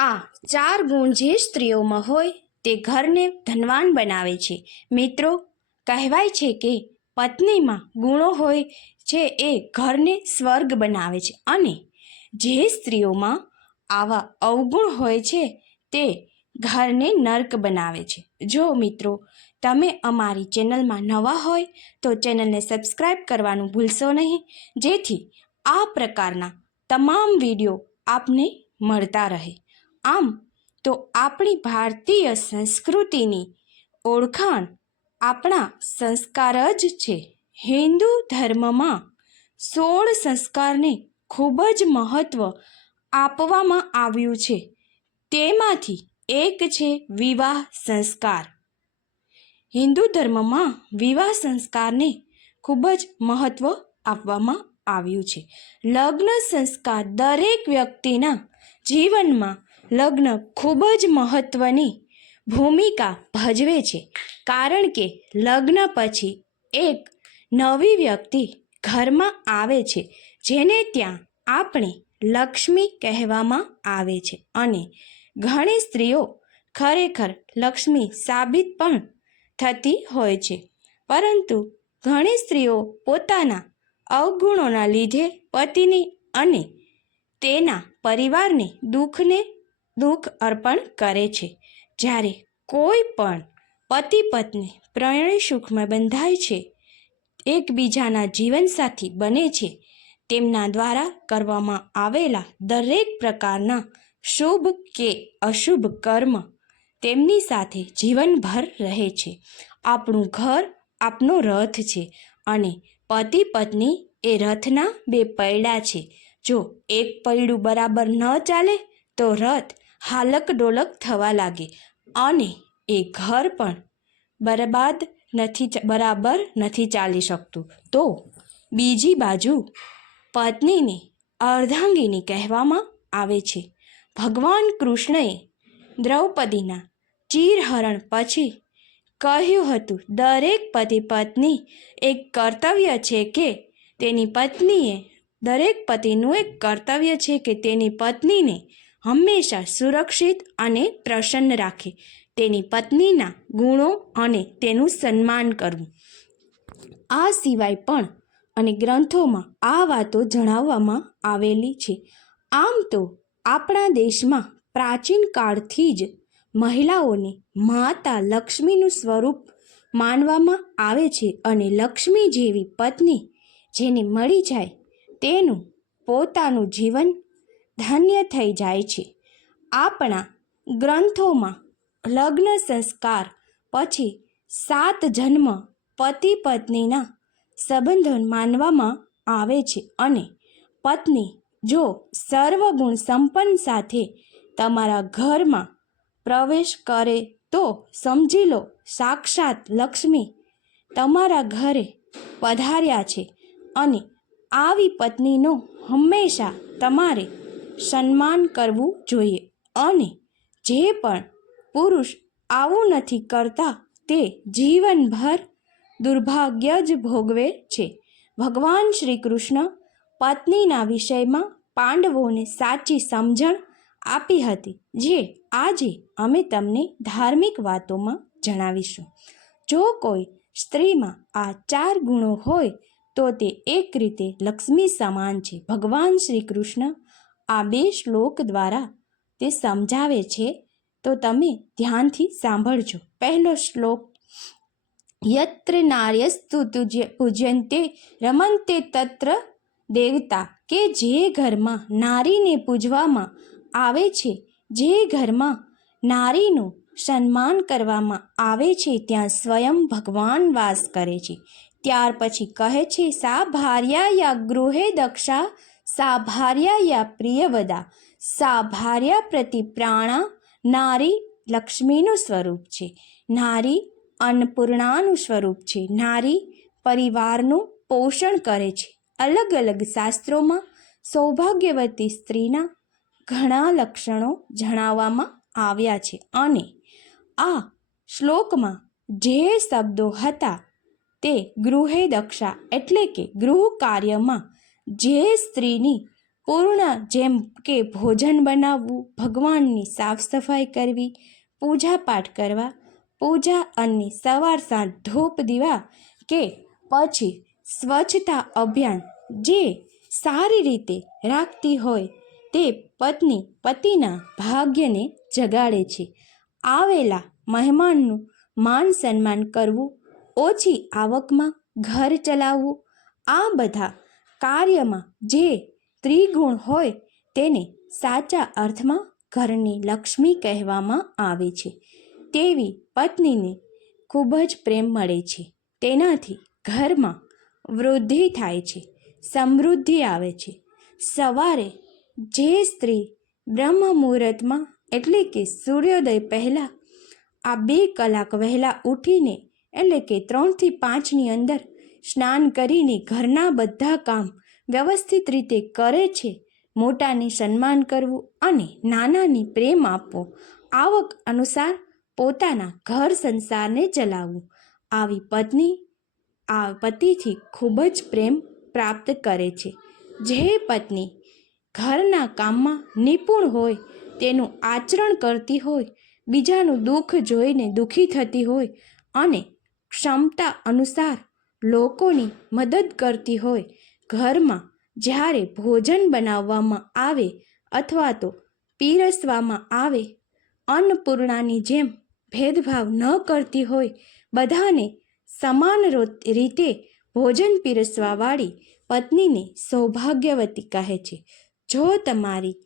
આ ચાર ગુણ જે સ્ત્રીઓમાં હોય તે ઘરને ધનવાન બનાવે છે. મિત્રો, કહેવાય છે કે પત્નીમાં ગુણો હોય છે એ ઘરને સ્વર્ગ બનાવે છે અને જે સ્ત્રીઓમાં આવા અવગુણ હોય છે તે ઘરને નર્ક બનાવે છે. જો મિત્રો, તમે અમારી ચેનલમાં નવા હોય તો ચેનલને સબસ્ક્રાઈબ કરવાનું ભૂલશો નહીં, જેથી આ પ્રકારના તમામ વીડિયો આપને મળતા રહે. આમ તો આપણી ભારતીય સંસ્કૃતિની ઓળખાણ આપણા સંસ્કાર જ છે. હિન્દુ ધર્મમાં સોળ સંસ્કારને ખૂબ જ મહત્ત્વ આપવામાં આવ્યું છે. તેમાંથી એક છે વિવાહ સંસ્કાર. હિન્દુ ધર્મમાં વિવાહ સંસ્કારને ખૂબ જ મહત્ત્વ આપવામાં આવ્યું છે. લગ્ન સંસ્કાર દરેક વ્યક્તિના જીવનમાં લગ્ન ખૂબ જ મહત્ત્વની ભૂમિકા ભજવે છે. કારણ કે લગ્ન પછી એક નવી વ્યક્તિ ઘરમાં આવે છે, જેને ત્યાં આપણે લક્ષ્મી કહેવામાં આવે છે. અને ઘણી સ્ત્રીઓ ખરેખર લક્ષ્મી સાબિત પણ થતી હોય છે. પરંતુ ઘણી સ્ત્રીઓ પોતાના અવગુણોના લીધે પતિની અને તેના પરિવારને દુઃખને દુઃખ અર્પણ કરે છે. જ્યારે કોઈ પણ પતિ પત્ની પ્રણય સુખમાં બંધાય છે, એકબીજાના જીવનસાથી બને છે, તેમના દ્વારા કરવામાં આવેલા દરેક પ્રકારના શુભ કે અશુભ કર્મ તેમની સાથે જીવનભર રહે છે. આપણું ઘર આપનો રથ છે અને પતિ પત્ની એ રથના બે પૈડા છે. જો એક પૈડું બરાબર ન ચાલે, તો રથ હાલક ડોલક થવા લાગે. અને એ ઘર પણ બરબાદ નથી બરાબર નથી ચાલી શકતું. તો બીજી બાજુ પત્નીને અર્ધાંગીની કહેવામાં આવે છે, ભગવાન કૃષ્ણએ દ્રૌપદીના ચીરહરણ પછી કહ્યું હતું, દરેક પતિ પત્ની એક કર્તવ્ય છે કે તેની પત્નીએ, દરેક પતિનું એક કર્તવ્ય છે કે તેની પત્નીને હંમેશા સુરક્ષિત અને પ્રસન્ન રાખે. તેની પત્નીના ગુણો અને તેનું સન્માન કરવું. આ સિવાય પણ અને ગ્રંથોમાં આ વાતો જણાવવામાં આવેલી છે. આમ તો આપણા દેશમાં પ્રાચીન કાળથી જ મહિલાઓને માતા લક્ષ્મીનું સ્વરૂપ માનવામાં આવે છે અને લક્ષ્મી જેવી પત્ની જેને મળી જાય તેનું પોતાનું જીવન ધન્ય થઈ જાય છે. આપણા ગ્રંથોમાં લગ્ન સંસ્કાર પછી સાત જન્મ પતિ પત્નીના સંબંધો માનવામાં આવે છે અને પત્ની જો સર્વગુણ સંપન્ન સાથે તમારા ઘરમાં પ્રવેશ કરે તો સમજી લો સાક્ષાત લક્ષ્મી તમારા ઘરે પધાર્યા છે અને આવી પત્નીનો હંમેશા તમારે સન્માન કરવું જોઈએ અને જે પણ પુરુષ આવું નથી કરતા તે જીવનભર દુર્ભાગ્ય જ ભોગવે છે. ભગવાન શ્રી કૃષ્ણ પત્નીના વિષયમાં પાંડવોને સાચી સમજણ આપી હતી, જે આજે અમે તમને ધાર્મિક વાતોમાં જણાવીશું. જો કોઈ સ્ત્રીમાં આ ચાર ગુણો હોય, તો તે એક રીતે લક્ષ્મી સમાન છે. ભગવાન શ્રી કૃષ્ણ આ બે શ્લોક દ્વારા તે સમજાવે છે, તો તમે ધ્યાનથી સાંભળજો. પહેલો શ્લોક, યત્ર નાર્યસ્તુ પૂજ્યંતે રમંતે તત્ર દેવતા કે જે ઘરમાં નારીને પૂજવામાં આવે છે, જે ઘરમાં નારીનું સન્માન કરવામાં આવે છે, ત્યાં સ્વયં ભગવાન વાસ કરે છે. ત્યાર પછી કહે છે, સા ભાર્યા યા ગૃહે દક્ષા સા ભાર્યા યા પ્રિયવદા? સા ભાર્યા પ્રતિ પ્રાણા નારી લક્ષ્મીનું સ્વરૂપ છે. નારી અન્નપૂર્ણાનું સ્વરૂપ છે. નારી પરિવારનું પોષણ કરે છે. અલગ અલગ શાસ્ત્રોમાં સૌભાગ્યવતી સ્ત્રીના ઘણા લક્ષણો જણાવવામાં આવ્યા છે અને આ શ્લોકમાં જે શબ્દો હતા તે ગૃહે દક્ષા એટલે કે ગૃહ કાર્યમાં જે સ્ત્રીની પૂર્ણ જેમ કે ભોજન બનાવવું, ભગવાનની સાફ સફાઈ કરવી, પૂજા પાઠ કરવા, પૂજા અને સવાર સાંજ ધૂપ દીવા કે પછી સ્વચ્છતા અભિયાન જે સારી રીતે રાખતી હોય તે પત્ની પતિના ભાગ્યને જગાડે છે. આવેલા મહેમાનનું માન સન્માન કરવું, ઓછી આવકમાં ઘર ચલાવવું, આ બધા કાર્યમાં જે ત્રિગુણ હોય તેને સાચા અર્થમાં ઘરની લક્ષ્મી કહેવામાં આવે છે. તેવી પત્નીને ખૂબ જ પ્રેમ મળે છે. તેનાથી ઘરમાં વૃદ્ધિ થાય છે, સમૃદ્ધિ આવે છે. સવારે જે સ્ત્રી બ્રહ્મ મુહૂર્તમાં એટલે કે સૂર્યોદય પહેલાં આ બે કલાક વહેલા ઉઠીને એટલે કે ત્રણથી પાંચની અંદર સ્નાન કરીને ઘરના બધા કામ વ્યવસ્થિત રીતે કરે છે. મોટાને સન્માન કરવું અને નાનાને પ્રેમ આપવો. આવક અનુસાર પોતાના ઘર સંસારને ચલાવવું. આવી પત્ની, આ પતિથી ખૂબ જ પ્રેમ પ્રાપ્ત કરે છે. જે પત્ની ઘરના કામમાં નિપુણ હોય, તેનું આચરણ કરતી હોય, બીજાનું દુઃખ જોઈને દુઃખી થતી હોય અને ક્ષમતા અનુસાર લોકોની મદદ કરતી હોય. ઘરમાં જ્યારે ભોજન બનાવવામાં આવે અથવા તો પીરસવામાં આવે, અન્નપૂર્ણાની જેમ ભેદભાવ ન કરતી હોય, બધાને સમાન રીતે ભોજન પીરસવાવાળી પત્નીને સૌભાગ્યવતી કહે છે. જો તમારી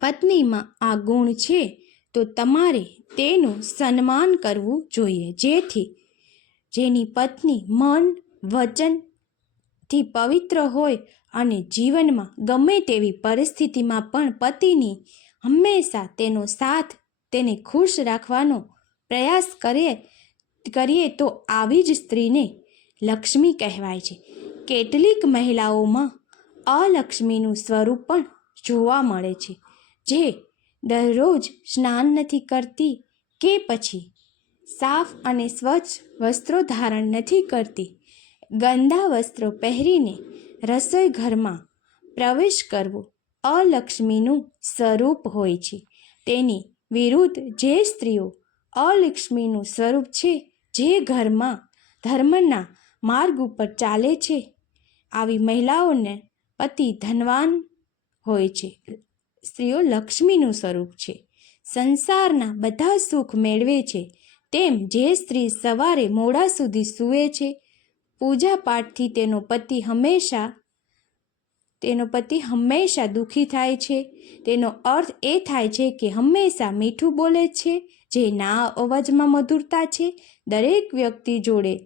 પત્નીમાં આ ગુણ છે, તો તમારે તેનું સન્માન કરવું જોઈએ. જેથી જેની પત્ની મન વચનથી પવિત્ર હોય અને જીવનમાં ગમે તેવી પરિસ્થિતિમાં પણ પતિની હંમેશા તેનો સાથ, તેને ખુશ રાખવાનો પ્રયાસ કરીએ કરીએ તો આવી જ સ્ત્રીને લક્ષ્મી કહેવાય છે. કેટલીક મહિલાઓમાં અલક્ષ્મીનું સ્વરૂપ પણ જોવા મળે છે, જે દરરોજ સ્નાન નથી કરતી કે પછી સાફ અને સ્વચ્છ વસ્ત્રો ધારણ નથી કરતી. ગંદા વસ્ત્રો પહેરીને રસોઈ ઘરમાં પ્રવેશ કરવો અલક્ષ્મીનું સ્વરૂપ હોય છે. તેની વિરુદ્ધ જે સ્ત્રીઓ અલક્ષ્મીનું સ્વરૂપ છે, જે ઘરમાં ધર્મના માર્ગ ઉપર ચાલે છે, આવી મહિલાઓને પતિ ધનવાન હોય છે. સ્ત્રીઓ લક્ષ્મીનું સ્વરૂપ છે. સંસારના બધા સુખ મેળવે છે. તેમ જે સ્ત્રી સવારે મોડા સુધી સૂવે છે, પૂજાપાઠથી તેનો પતિ હંમેશા, તેનો પતિ હંમેશા દુઃખી થાય છે. તેનો અર્થ એ થાય છે કે હંમેશા મીઠું બોલે છે, જે ના અવાજમાં મધુરતા છે. દરેક વ્યક્તિ જોડે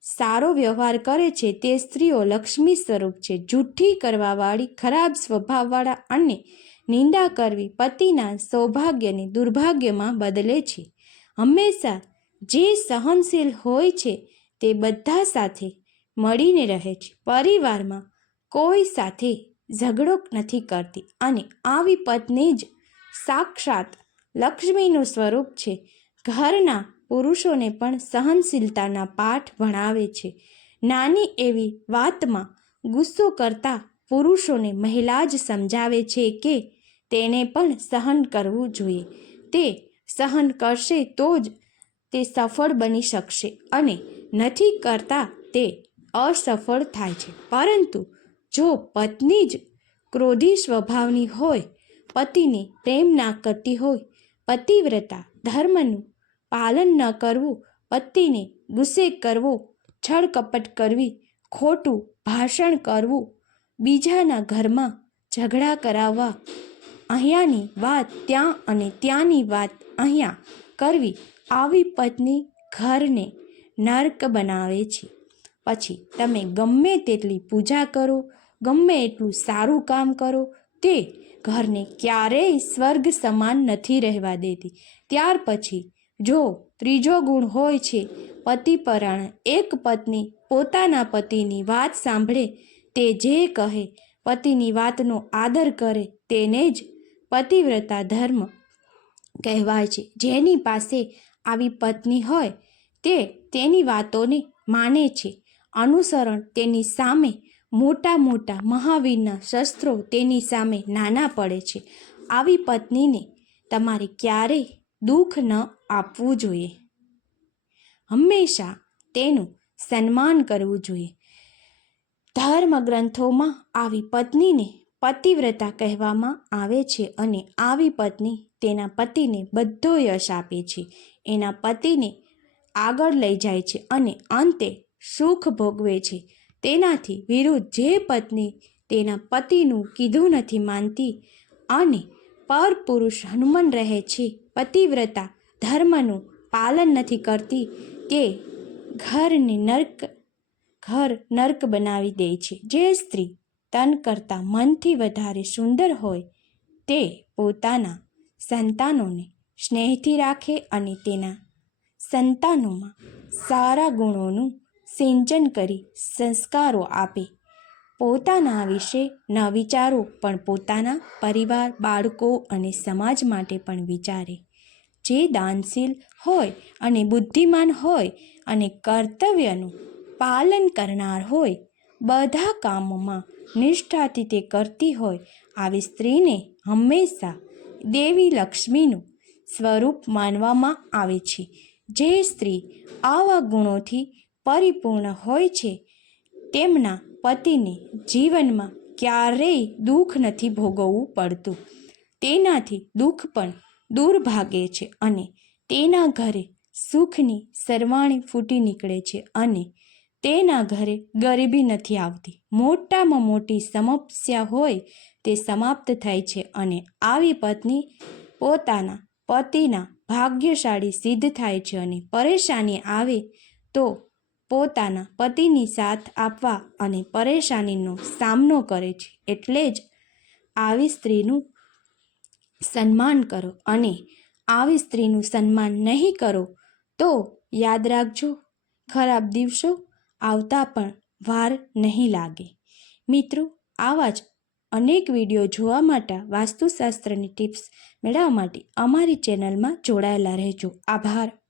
સારો વ્યવહાર કરે છે તે સ્ત્રીઓ લક્ષ્મી સ્વરૂપ છે. જૂઠ્ઠી કરવાવાળી, ખરાબ સ્વભાવવાળા અને નિંદા કરવી પતિના સૌભાગ્યને દુર્ભાગ્યમાં બદલે છે. હંમેશા જે સહનશીલ હોય છે તે બધા સાથે મળીને રહે છે. પરિવારમાં કોઈ સાથે ઝઘડો નથી કરતી અને આવી પત્ની જ સાક્ષાત લક્ષ્મીનું સ્વરૂપ છે. ઘરના પુરુષોને પણ સહનશીલતાના પાઠ ભણાવે છે. નાની એવી વાતમાં ગુસ્સો કરતા પુરુષોને મહિલા જ સમજાવે છે કે તેને પણ સહન કરવું જોઈએ. તે સહન કરશે તો જ તે સફળ બની શકશે અને નથી કરતા તે અસફળ થાય છે. પરંતુ જો પત્ની જ ક્રોધી સ્વભાવની હોય, પતિને પ્રેમ ના કરતી હોય, પતિવ્રતા ધર્મનું પાલન ન કરવું, પતિને ગુસ્સે કરવો, છળકપટ કરવી, ખોટું ભાષણ કરવું, બીજાના ઘરમાં ઝઘડા કરાવવા અહીંયાની વાત ત્યાં અને ત્યાંની વાત અહીંયા કરવી આવી પત્ની ઘરને નર્ક બનાવે છે. પછી તમે ગમે તેટલી પૂજા કરો, ગમે એટલું સારું કામ કરો, તે ઘરને ક્યારેય સ્વર્ગ સમાન નથી રહેવા દેતી. ત્યાર પછી જો ત્રીજો ગુણ હોય છે પતિપરાણ એક પત્ની પોતાના પતિની વાત સાંભળે, તે જે કહે, પતિની વાતનો આદર કરે, તેને જ પતિવ્રતા ધર્મ કહેવાય છે. જેની પાસે આવી પત્ની હોય, તે તેની વાતોને માને છે. અનુસરણ તેની સામે, મોટા મોટા મહાવીરના શસ્ત્રો તેની સામે નાના પડે છે. આવી પત્નીને તમારે ક્યારેય દુઃખ ન આપવું જોઈએ. હંમેશા તેનું સન્માન કરવું જોઈએ. ધર્મ ગ્રંથોમાં આવી પત્નીને પતિવ્રતા કહેવામાં આવે છે અને આવી પત્ની તેના પતિને બધો યશ આપે છે. એના પતિને આગળ લઈ જાય છે અને અંતે સુખ ભોગવે છે. તેનાથી વિરુદ્ધ જે પત્ની તેના પતિનું કીધું નથી માનતી અને પર પુરુષ હનુમાન રહે છે, પતિવ્રતા ધર્મનું પાલન નથી કરતી તે ઘરને નર્ક, ઘર નર્ક બનાવી દે છે. જે સ્ત્રી તન કરતાં મનથી વધારે સુંદર હોય તે પોતાના સંતાનોને સ્નેહથી રાખે અને તેના સંતાનોમાં સારા ગુણોનું સિંચન કરી સંસ્કારો આપે. પોતાના વિશે ન વિચારો, પણ પોતાના પરિવાર, બાળકો અને સમાજ માટે પણ વિચારે. જે દાનશીલ હોય અને બુદ્ધિમાન હોય અને કર્તવ્યનું પાલન કરનાર હોય બધા કામોમાં નિષ્ઠાથી તે કરતી હોય, આવી સ્ત્રીને હંમેશા દેવી લક્ષ્મીનું સ્વરૂપ માનવામાં આવે છે. જે સ્ત્રી આવા ગુણોથી પરિપૂર્ણ હોય છે, તેમના પતિને જીવનમાં ક્યારેય દુઃખ નથી ભોગવવું પડતું. તેનાથી દુઃખ પણ દૂર ભાગે છે અને તેના ઘરે સુખની સરવાણી ફૂટી નીકળે છે અને તેના ઘરે ગરીબી નથી આવતી. મોટામાં મોટી સમસ્યા હોય તે સમાપ્ત થાય છે અને આવી પત્ની પોતાના પતિના ભાગ્યશાળી સિદ્ધ થાય છે અને પરેશાની આવે તો પોતાના પતિની સાથ આપવા અને પરેશાનીનો સામનો કરે છે. એટલે જ આવી સ્ત્રીનું સન્માન કરો અને આવી સ્ત્રીનું સન્માન નહીં કરો તો યાદ રાખજો, ખરાબ દિવસો આવતા પણ વાર નહીં લાગે. મિત્રો, આવા જ અનેક વીડિયો જોવા માટે વાસ્તુશાસ્ત્રની ટિપ્સ મેળવવા માટે અમારી ચેનલમાં જોડાયેલા રહેજો. આભાર.